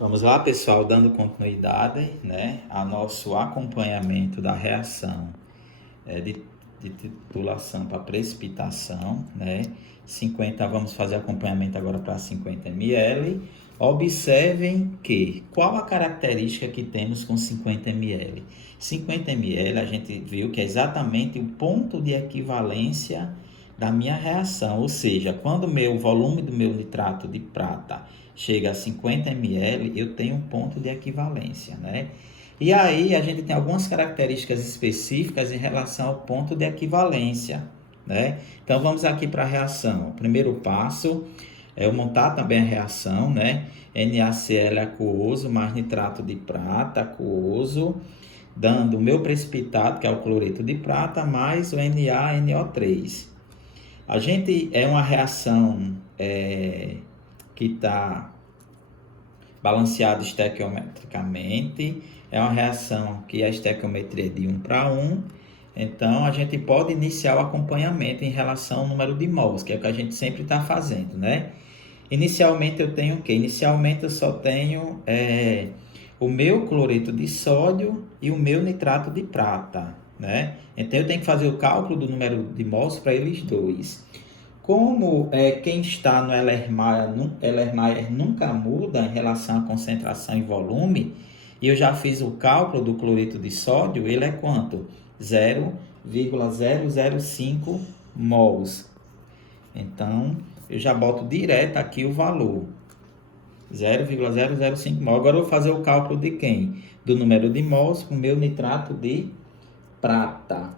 Vamos lá, pessoal, dando continuidade, né, a nosso acompanhamento da reação de titulação para precipitação, né? 50, vamos fazer acompanhamento agora para 50 ml. Observem que, qual a característica que temos com 50 ml? 50 ml a gente viu que é exatamente o ponto de equivalência da minha reação, ou seja, quando o volume do meu nitrato de prata chega a 50 ml, eu tenho um ponto de equivalência, né? E aí a gente tem algumas características específicas em relação ao ponto de equivalência, né? Então vamos aqui para a reação. O primeiro passo é eu montar também a reação, né? NaCl aquoso mais nitrato de prata aquoso, dando o meu precipitado, que é o cloreto de prata, mais o NaNO3. A gente é uma reação que está balanceado estequiometricamente, é uma reação que a estequiometria é de 1 para 1, então a gente pode iniciar o acompanhamento em relação ao número de mols, que é o que a gente sempre está fazendo, né? Inicialmente eu tenho o quê? Inicialmente eu só tenho o meu cloreto de sódio e o meu nitrato de prata, né? Então eu tenho que fazer o cálculo do número de mols para eles dois. Como quem está no Erlenmeyer nunca muda em relação à concentração e volume, e eu já fiz o cálculo do cloreto de sódio, ele é quanto? 0,005 mols. Então, eu já boto direto aqui o valor. 0,005 mols. Agora eu vou fazer o cálculo de quem? Do número de mols com o meu nitrato de prata.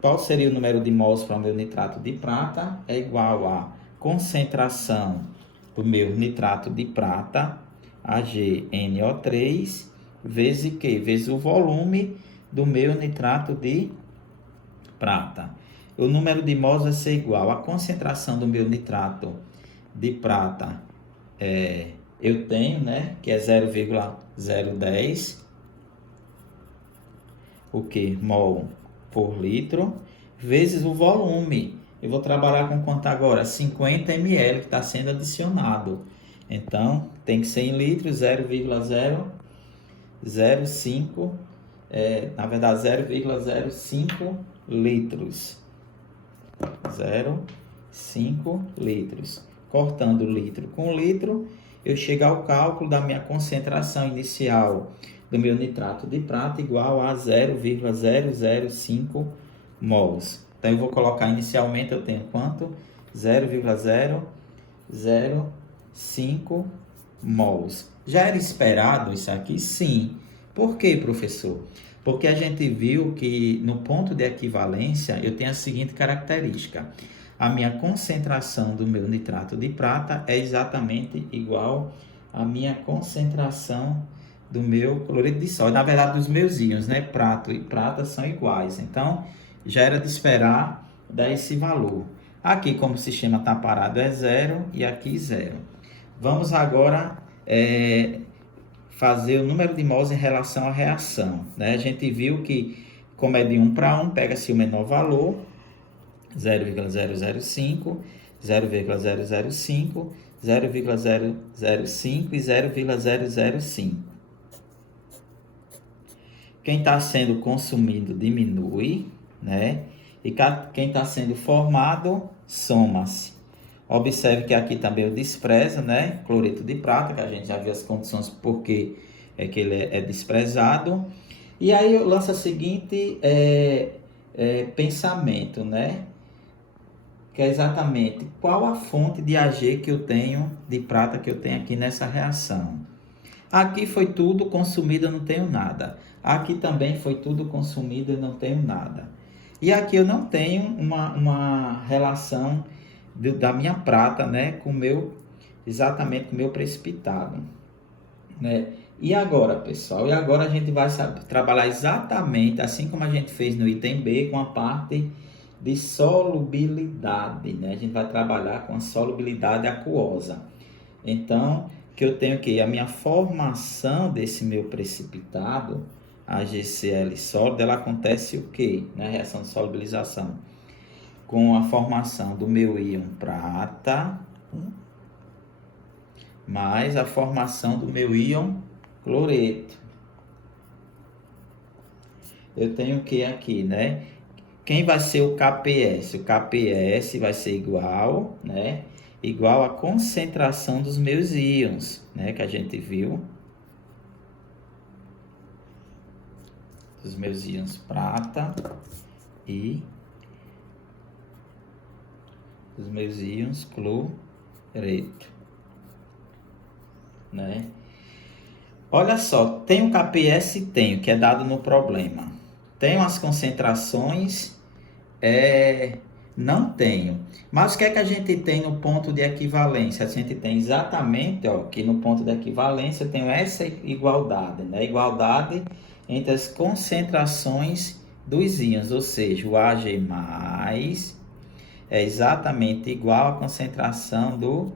Qual seria o número de mols para o meu nitrato de prata? É igual a concentração do meu nitrato de prata, AgNO3, vezes Q? Vezes o volume do meu nitrato de prata. O número de mols vai ser igual à concentração do meu nitrato de prata. Eu tenho, né, que é 0,010, o que? Mol por litro, vezes o volume. Eu vou trabalhar com quanto agora? 50 ml que está sendo adicionado. Então, tem que ser em litros, 0,005, na verdade 0,05 litros. 0,5 litros. Cortando litro com litro, eu chego ao cálculo da minha concentração inicial do meu nitrato de prata igual a 0,005 mols. Então, eu vou colocar inicialmente, eu tenho quanto? 0,005 mols. Já era esperado isso aqui? Sim. Por quê, professor? Porque a gente viu que no ponto de equivalência eu tenho a seguinte característica. A minha concentração do meu nitrato de prata é exatamente igual à minha concentração do meu cloreto de sódio. Na verdade, dos meus íons, né? Prato e prata são iguais. Então, já era de esperar dar esse valor. Aqui, como o sistema está parado, é 0 e aqui 0. Vamos agora fazer o número de mols em relação à reação, né? A gente viu que, como é de 1 para 1, pega-se o menor valor, 0,005, 0,005, 0,005 e 0,005. Quem está sendo consumido diminui, né? E quem está sendo formado soma-se. Observe que aqui também eu desprezo, né? Cloreto de prata, que a gente já viu as condições porque que ele é desprezado. E aí eu lanço o seguinte pensamento, né? Que é exatamente qual a fonte de Ag que eu tenho, de prata que eu tenho aqui nessa reação. Aqui foi tudo consumido, eu não tenho nada. Aqui também foi tudo consumido, eu não tenho nada. E aqui eu não tenho uma relação da minha prata, né, exatamente com o meu precipitado, né? E agora, pessoal? E agora a gente vai trabalhar exatamente assim como a gente fez no item B, com a parte de solubilidade, né? A gente vai trabalhar com a solubilidade aquosa. Então, que eu tenho aqui a minha formação desse meu precipitado, a HCl sólido, ela acontece o quê? Na reação de solubilização? Com a formação do meu íon prata mais a formação do meu íon cloreto. Eu tenho o que aqui, né? Quem vai ser o KPS? O KPS vai ser igual, né? Igual à concentração dos meus íons, né? Que a gente viu. Dos meus íons prata e dos meus íons cloreto, né? Olha só, tem o KPS? Tenho, que é dado no problema. Tenho as concentrações? Não tenho. Mas o que é que a gente tem no ponto de equivalência? A gente tem exatamente, ó, que no ponto de equivalência eu tenho essa igualdade, né? Igualdade entre as concentrações dos íons, ou seja, o Ag+ é exatamente igual à concentração do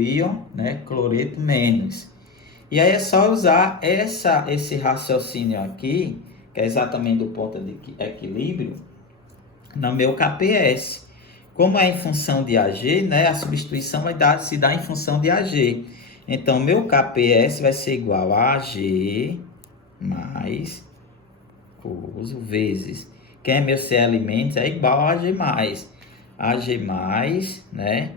íon, né, cloreto menos. E aí é só usar esse raciocínio aqui, que é exatamente do ponto de equilíbrio, no meu KPS. Como é em função de Ag, né, a substituição vai se dar em função de Ag. Então, meu KPS vai ser igual a Ag mais uso vezes. Quem é meu C-elementos é igual a Ag+. Ag+, né?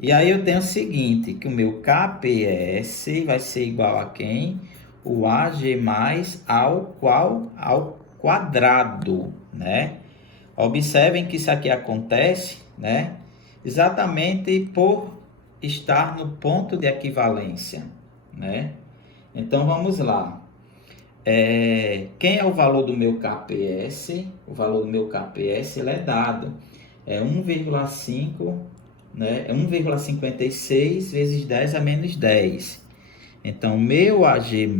E aí eu tenho o seguinte, que o meu KPS vai ser igual a quem? O Ag+ ao quadrado, né? Observem que isso aqui acontece, né? Exatamente por estar no ponto de equivalência, né? Então, vamos lá. Quem é o valor do meu KPS? O valor do meu KPS ele é dado. É 1,5, né? É 1,56 vezes 10 a menos 10. Então, meu Ag+,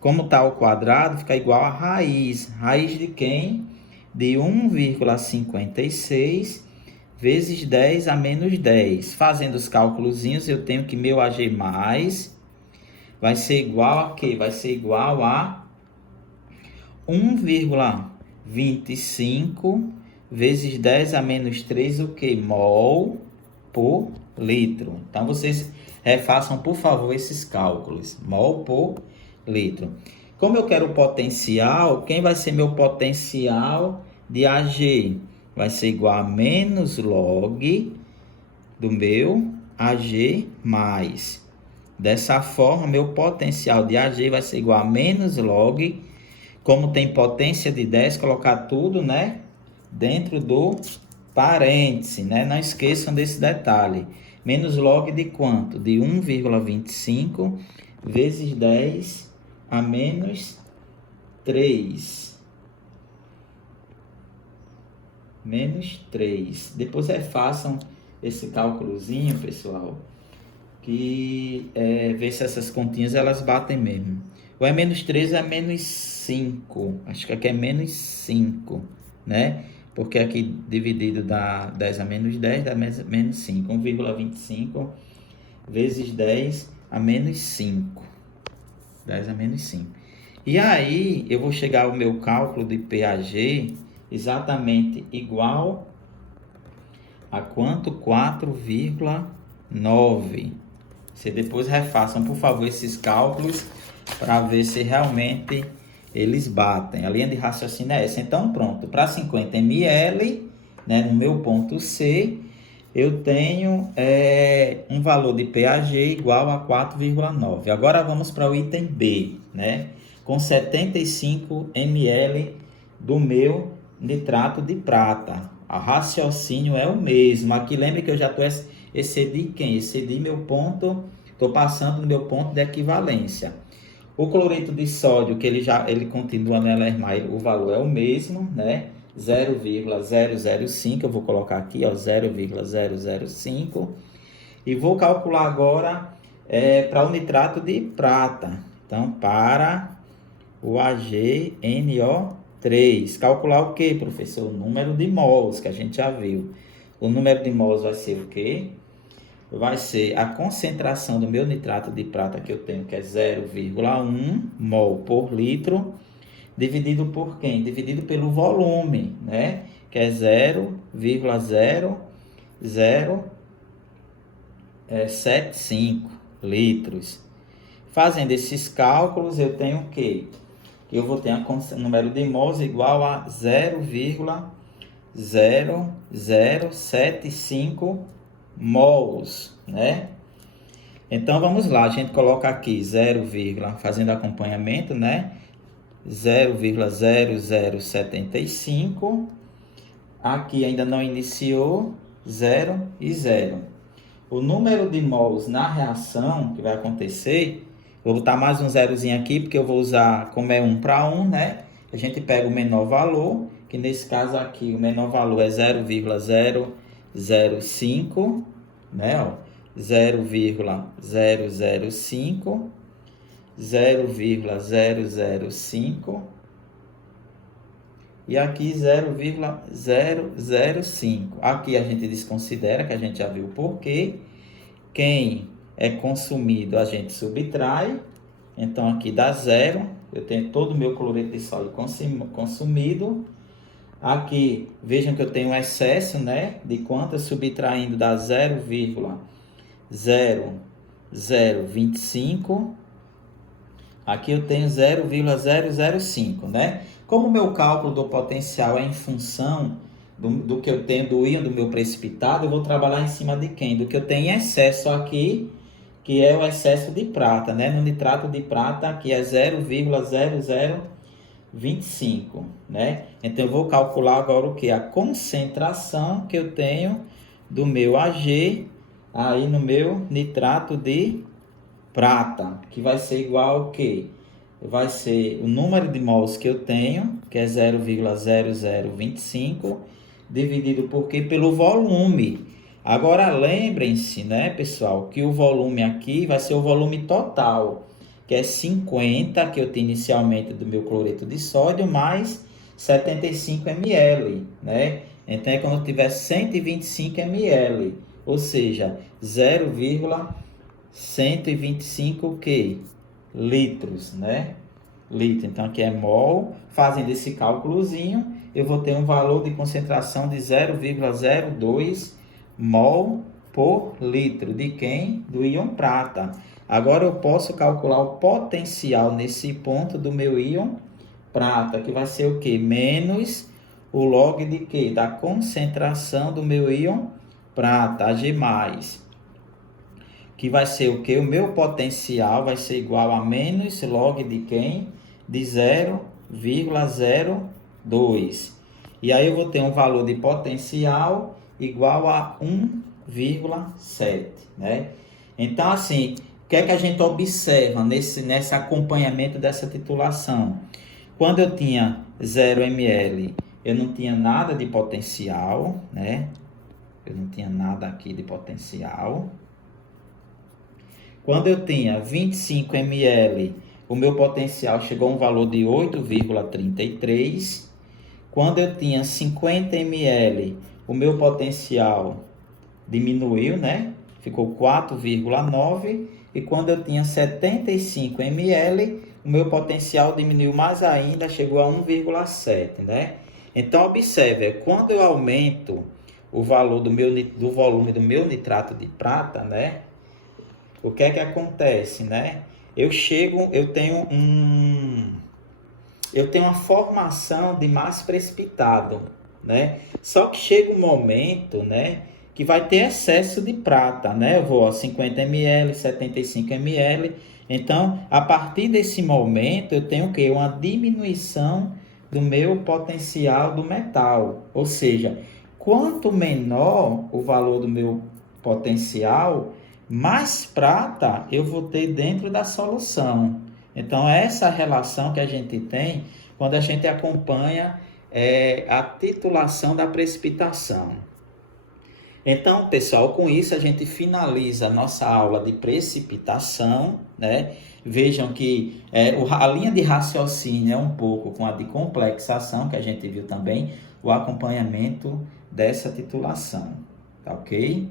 como está ao quadrado, fica igual a raiz. Raiz de quem? De 1,56 vezes 10 a menos 10. Fazendo os cálculozinhos, eu tenho que meu Ag+ vai ser igual a quê? Vai ser igual a 1,25 vezes 10 a menos 3, o que? Mol por litro. Então, vocês refaçam, por favor, esses cálculos. Mol por litro. Como eu quero o potencial, quem vai ser meu potencial de Ag? Vai ser igual a menos log do meu Ag+. Dessa forma, meu potencial de Ag vai ser igual a menos log. Como tem potência de 10, colocar tudo, né, dentro do parêntese, né? Não esqueçam desse detalhe. Menos log de quanto? De 1,25 vezes 10 a menos 3. Menos 3. Depois façam esse cálculozinho, pessoal, que ver se essas continhas elas batem mesmo. Ou é menos 3 ou é menos 5. Acho que aqui é menos 5, né? Porque aqui dividido dá 10 a menos 10, dá menos 5. 1,25 vezes 10 a menos 5. 10 a menos 5. E aí, eu vou chegar ao meu cálculo de PAG exatamente igual a quanto? 4,9. Você depois refaçam, por favor, esses cálculos para ver se realmente eles batem. A linha de raciocínio é essa. Então, pronto. Para 50 ml, né, no meu ponto C, eu tenho um valor de PAG igual a 4,9. Agora vamos para o item B, né? Com 75 ml do meu nitrato de prata. O raciocínio é o mesmo. Aqui lembre que eu já estou excedi quem? Excedi meu ponto, estou passando no meu ponto de equivalência. O cloreto de sódio, que ele continua no Ellermais, o valor é o mesmo, né? 0,005, eu vou colocar aqui, ó, 0,005. E vou calcular agora para o nitrato de prata. Então, para o AgNO3. Calcular o que, professor? O número de mols, que a gente já viu. O número de mols vai ser o quê? Vai ser a concentração do meu nitrato de prata que eu tenho, que é 0,1 mol por litro, dividido por quem? Dividido pelo volume, né? Que é 0,00 0,75 litros. Fazendo esses cálculos, eu tenho que eu vou ter o número de mols igual a 0,0075 mols, né? Então, vamos lá, a gente coloca aqui 0, fazendo acompanhamento, né? 0,0075. Aqui ainda não iniciou, 0 e 0. O número de mols na reação que vai acontecer, vou botar mais um zerozinho aqui, porque eu vou usar, como é 1 para 1, né? A gente pega o menor valor, que nesse caso aqui, o menor valor é 0,005, né? Ó, 0,005, 0,005 e aqui 0,005. Aqui a gente desconsidera, que a gente já viu por quê. Quem é consumido a gente subtrai. Então aqui dá 0. Eu tenho todo o meu cloreto de sódio consumido. Aqui, vejam que eu tenho um excesso, né? De quantas subtraindo dá 0,0025. Aqui eu tenho 0,005, né? Como o meu cálculo do potencial é em função do que eu tenho do íon do meu precipitado, eu vou trabalhar em cima de quem? Do que eu tenho em excesso aqui, que é o excesso de prata, né? No nitrato de prata, aqui é 0,0025, né? Então, eu vou calcular agora o que? A concentração que eu tenho do meu Ag aí no meu nitrato de prata, que vai ser igual ao quê? Vai ser o número de mols que eu tenho, que é 0,0025, dividido por quê? Pelo volume. Agora, lembrem-se, né, pessoal, que o volume aqui vai ser o volume total, que é 50, que eu tinha inicialmente do meu cloreto de sódio, mais 75 ml, né? Então, é quando eu tiver 125 ml, ou seja, 0,125 que? Litros, né? Litro. Então, aqui é mol. Fazendo esse cálculozinho, eu vou ter um valor de concentração de 0,02 mol por litro. De quem? Do íon prata. Agora, eu posso calcular o potencial nesse ponto do meu íon prata, que vai ser o quê? Menos o log de quê? Da concentração do meu íon prata, Ag+. Que vai ser o que? O meu potencial vai ser igual a menos log de quem? De 0,02. E aí eu vou ter um valor de potencial igual a 1,7, né? Então, assim, o que é que a gente observa nesse acompanhamento dessa titulação? Quando eu tinha 0 ml, eu não tinha nada de potencial, né? Eu não tinha nada aqui de potencial. Quando eu tinha 25 ml, o meu potencial chegou a um valor de 8,33. Quando eu tinha 50 ml, o meu potencial diminuiu, né? Ficou 4,9. E quando eu tinha 75 ml, o meu potencial diminuiu mais ainda, chegou a 1,7, né? Então, observe, quando eu aumento o valor do volume do meu nitrato de prata, né? O que é que acontece, né? Eu tenho uma formação de massa precipitado, né? Só que chega um momento, né, que vai ter excesso de prata, né? Eu vou a 50 ml, 75 ml. Então, a partir desse momento, eu tenho o quê? Uma diminuição do meu potencial do metal. Ou seja, quanto menor o valor do meu potencial, mais prata eu vou ter dentro da solução. Então, essa relação que a gente tem quando a gente acompanha a titulação da precipitação. Então, pessoal, com isso a gente finaliza a nossa aula de precipitação, né? Vejam que a linha de raciocínio é um pouco com a de complexação, que a gente viu também, o acompanhamento dessa titulação, tá ok?